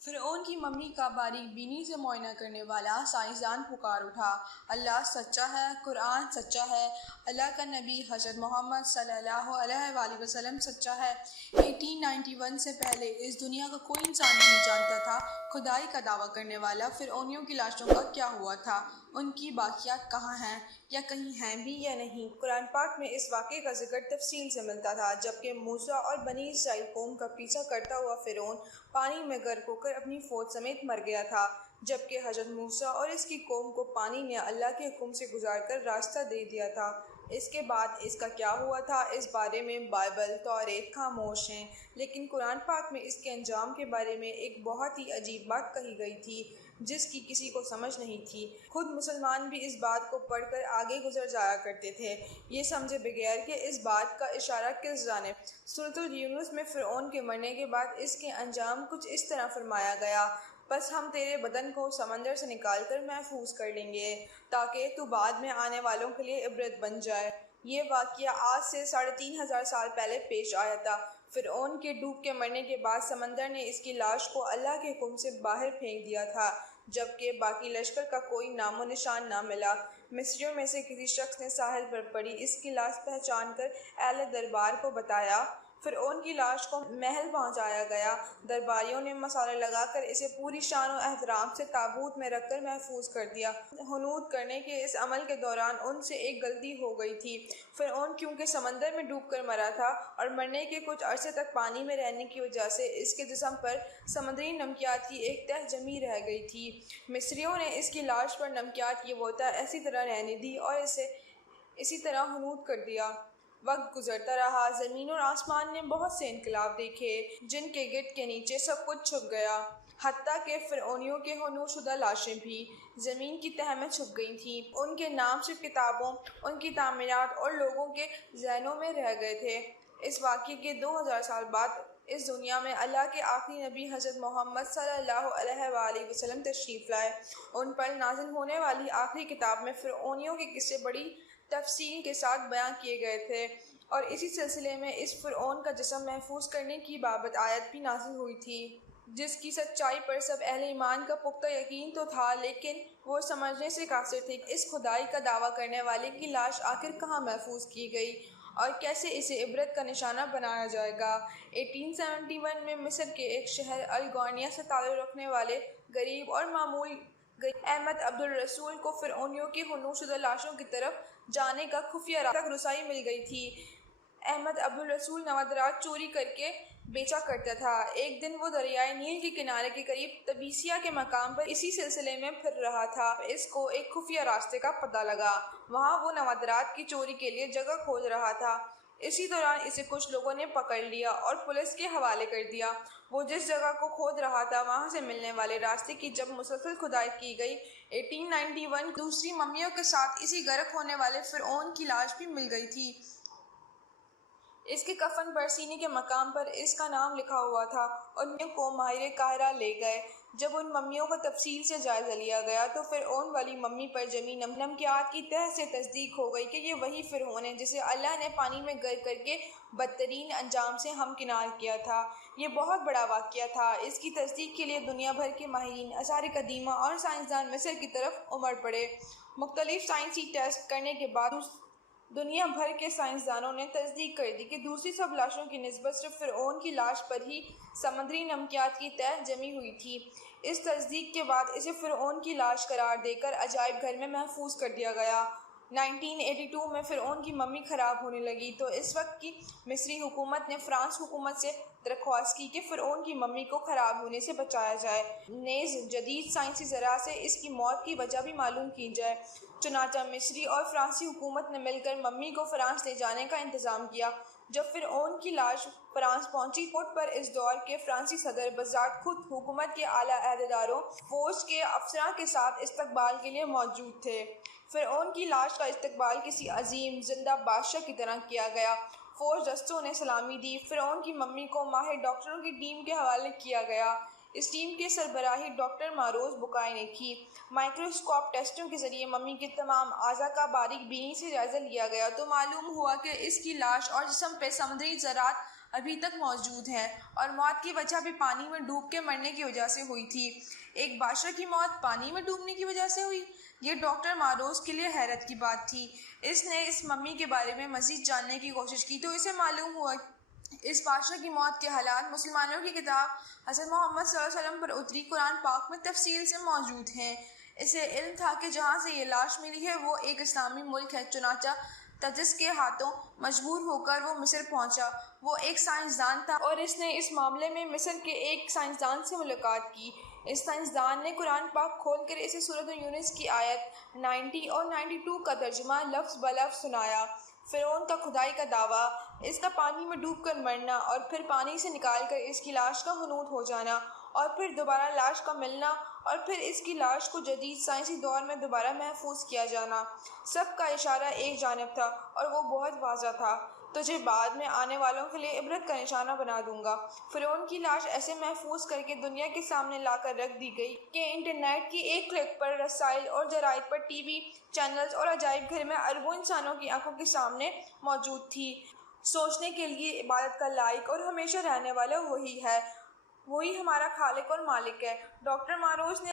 فرعون کی ممی کا باریک بینی سے معائنہ کرنے والا سائنسدان پکار اٹھا، اللہ سچا ہے، قرآن سچا ہے، اللہ کا نبی حضرت محمد صلی اللہ علیہ وآلہ وسلم سچا ہے۔ 1891 سے پہلے اس دنیا کا کوئی انسان نہیں جانتا تھا خدائی کا دعویٰ کرنے والا فرعونیوں کی لاشوں کا کیا ہوا تھا، ان کی باقیات کہاں ہیں یا کہیں ہیں بھی یا نہیں۔ قرآن پاک میں اس واقعے کا ذکر تفصیل سے ملتا تھا، جبکہ موسیٰ اور بنی اسرائیل قوم کا پیچھا کرتا ہوا فرعون پانی میں غرق ہو کر اپنی فوج سمیت مر گیا تھا، جبکہ حضرت موسیٰ اور اس کی قوم کو پانی نے اللہ کے حکم سے گزار کر راستہ دے دیا تھا۔ اس کے بعد اس کا کیا ہوا تھا، اس بارے میں بائبل، توریت خاموش ہیں، لیکن قرآن پاک میں اس کے انجام کے بارے میں ایک بہت ہی عجیب بات کہی گئی تھی جس کی کسی کو سمجھ نہیں تھی۔ خود مسلمان بھی اس بات کو پڑھ کر آگے گزر جایا کرتے تھے، یہ سمجھے بغیر کہ اس بات کا اشارہ کس جانب۔ سورۃ یونس میں فرعون کے مرنے کے بعد اس کے انجام کچھ اس طرح فرمایا گیا، بس ہم تیرے بدن کو سمندر سے نکال کر محفوظ کر لیں گے تاکہ تو بعد میں آنے والوں کے لیے عبرت بن جائے۔ یہ واقعہ آج سے 3500 سال پہلے پیش آیا تھا۔ فرعون کے ڈوب کے مرنے کے بعد سمندر نے اس کی لاش کو اللہ کے حکم سے باہر پھینک دیا تھا، جبکہ باقی لشکر کا کوئی نام و نشان نہ ملا۔ مصریوں میں سے کسی شخص نے ساحل پر پڑی اس کی لاش پہچان کر اہل دربار کو بتایا۔ فرعون کی لاش کو محل پہنچایا گیا، درباریوں نے مسالے لگا کر اسے پوری شان و احترام سے تابوت میں رکھ کر محفوظ کر دیا۔ حنوط کرنے کے اس عمل کے دوران ان سے ایک غلطی ہو گئی تھی۔ فرعون کیونکہ سمندر میں ڈوب کر مرا تھا اور مرنے کے کچھ عرصے تک پانی میں رہنے کی وجہ سے اس کے جسم پر سمندری نمکیات کی ایک تہہ جمی رہ گئی تھی۔ مصریوں نے اس کی لاش پر نمکیات کی وہ تہہ ایسی طرح رہنے دی اور اسے اسی طرح حنوط کر دیا۔ وقت گزرتا رہا، زمین اور آسمان نے بہت سے انقلاب دیکھے جن کے گرد کے نیچے سب کچھ چھپ گیا، حتیٰ کہ فرعونیوں کے حنوط شدہ لاشیں بھی زمین کی تہہ میں چھپ گئی تھیں۔ ان کے نام صرف کتابوں، ان کی تعمیرات اور لوگوں کے ذہنوں میں رہ گئے تھے۔ اس واقعے کے 2000 سال بعد اس دنیا میں اللہ کے آخری نبی حضرت محمد صلی اللہ علیہ وآلہ وسلم تشریف لائے۔ ان پر نازل ہونے والی آخری کتاب میں فرعونیوں کے قصے بڑی تفصیل کے ساتھ بیان کیے گئے تھے، اور اسی سلسلے میں اس فرعون کا جسم محفوظ کرنے کی بابت آیت بھی نازل ہوئی تھی، جس کی سچائی پر سب اہل ایمان کا پختہ یقین تو تھا، لیکن وہ سمجھنے سے قاصر تھے کہ اس خدائی کا دعویٰ کرنے والے کی لاش آخر کہاں محفوظ کی گئی اور کیسے اسے عبرت کا نشانہ بنایا جائے گا۔ 1871 میں مصر کے ایک شہر الغانیہ سے تعلق رکھنے والے غریب اور معمول احمد عبدالرسول کو فرعونیوں کی حنوط شدہ لاشوں کی طرف جانے کا خفیہ راستہ تک رسائی مل گئی تھی۔ احمد عبدالرسول نوادرات چوری کر کے بیچا کرتا تھا۔ ایک دن وہ دریائے نیل کے کنارے کے قریب تبیسیہ کے مقام پر اسی سلسلے میں پھر رہا تھا۔ اس کو ایک خفیہ راستے کا پتہ لگا، وہاں وہ نوادرات کی چوری کے لیے جگہ کھوج رہا تھا۔ اسی دوران اسے کچھ لوگوں نے پکڑ لیا اور پولیس کے حوالے کر دیا۔ وہ جس جگہ کو کھود رہا تھا وہاں سے ملنے والے راستے کی جب مسلسل کھدائی کی گئی، 1891 دوسری ممیوں کے ساتھ اسی غرق ہونے والے فرعون کی لاش بھی مل گئی تھی۔ اس کے کفن پر سینے کے مقام پر اس کا نام لکھا ہوا تھا۔ ان ممیوں کو ماہر قاہرہ لے گئے۔ جب ان ممیوں کا تفصیل سے جائزہ لیا گیا تو فرعون والی ممی پر جمی نمکیات کی تہہ سے تصدیق ہو گئی کہ یہ وہی فرعون ہے جسے اللہ نے پانی میں غرق کر کے بدترین انجام سے ہمکنار کیا تھا۔ یہ بہت بڑا واقعہ تھا۔ اس کی تصدیق کے لیے دنیا بھر کے ماہرین، آثار قدیمہ اور سائنسدان مصر کی طرف امڑ پڑے۔ مختلف سائنسی ٹیسٹ کرنے کے بعد دنیا بھر کے سائنسدانوں نے تصدیق کر دی کہ دوسری سب لاشوں کی نسبت صرف فرعون کی لاش پر ہی سمندری نمکیات کی تہہ جمی ہوئی تھی۔ اس تصدیق کے بعد اسے فرعون کی لاش قرار دے کر عجائب گھر میں محفوظ کر دیا گیا۔ 1982 میں فرعون کی ممی خراب ہونے لگی تو اس وقت کی مصری حکومت نے فرانس حکومت سے درخواست کی کہ فرعون کی ممی کو خراب ہونے سے بچایا جائے، نیز جدید سائنسی ذرائع سے اس کی موت کی وجہ بھی معلوم کی جائے۔ چنانچہ مصری اور فرانسی حکومت نے مل کر ممی کو فرانس لے جانے کا انتظام کیا۔ جب فرعون کی لاش فرانس پہنچی، ایئرپورٹ پر اس دور کے فرانسیسی صدر بذات خود حکومت کے اعلیٰ عہدیداروں، فوج کے افسران کے ساتھ استقبال کے لیے موجود تھے۔ فرعون کی لاش کا استقبال کسی عظیم زندہ بادشاہ کی طرح کیا گیا۔ فوج دستوں نے سلامی دی۔ فرعون کی ممی کو ماہر ڈاکٹروں کی ٹیم کے حوالے کیا گیا۔ اس ٹیم کی سربراہی ڈاکٹر معروض بقائی نے کی۔ مائکروسکوپ ٹیسٹوں کے ذریعے ممی کے تمام اعضاء کا باریک بینی سے جائزہ لیا گیا تو معلوم ہوا کہ اس کی لاش اور جسم پہ سمندری ذرات ابھی تک موجود ہیں اور موت کی وجہ بھی پانی میں ڈوب کے مرنے کی وجہ سے ہوئی تھی۔ ایک بادشاہ کی موت پانی میں ڈوبنے کی وجہ سے ہوئی، یہ ڈاکٹر ماروز کے لیے حیرت کی بات تھی۔ اس نے اس ممی کے بارے میں مزید جاننے کی کوشش کی تو اسے معلوم ہوا اس بادشاہ کی موت کے حالات مسلمانوں کی کتاب حضرت محمد صلی اللہ علیہ وسلم پر اتری قرآن پاک میں تفصیل سے موجود ہیں۔ اسے علم تھا کہ جہاں سے یہ لاش ملی ہے وہ ایک اسلامی ملک ہے، چنانچہ تجس کے ہاتھوں مجبور ہو کر وہ مصر پہنچا۔ وہ ایک سائنسدان تھا اور اس نے اس معاملے میں مصر کے ایک سائنسدان سے ملاقات کی۔ اس سائنسدان نے قرآن پاک کھول کر اسے سورۃ یونس کی آیت 90 اور 92 کا ترجمہ لفظ بلفظ سنایا۔ فرعون کا خدائی کا دعویٰ، اس کا پانی میں ڈوب کر مرنا اور پھر پانی سے نکال کر اس کی لاش کا حنوط ہو جانا اور پھر دوبارہ لاش کا ملنا اور پھر اس کی لاش کو جدید سائنسی دور میں دوبارہ محفوظ کیا جانا، سب کا اشارہ ایک جانب تھا اور وہ بہت واضح تھا: تجھے بعد میں آنے والوں کے لیے عبرت کا نشانہ بنا دوں گا۔ فرعون کی لاش ایسے محفوظ کر کے دنیا کے سامنے لا کر رکھ دی گئی کہ انٹرنیٹ کی ایک کلک پر رسائل اور جرائد پر ٹی وی چینلز اور عجائب گھر میں اربوں انسانوں کی آنکھوں کے سامنے موجود تھی۔ سوچنے کے لیے عبادت کا لائق اور ہمیشہ رہنے والا وہی ہے، وہی ہمارا خالق اور مالک ہے۔ ڈاکٹر ماروز نے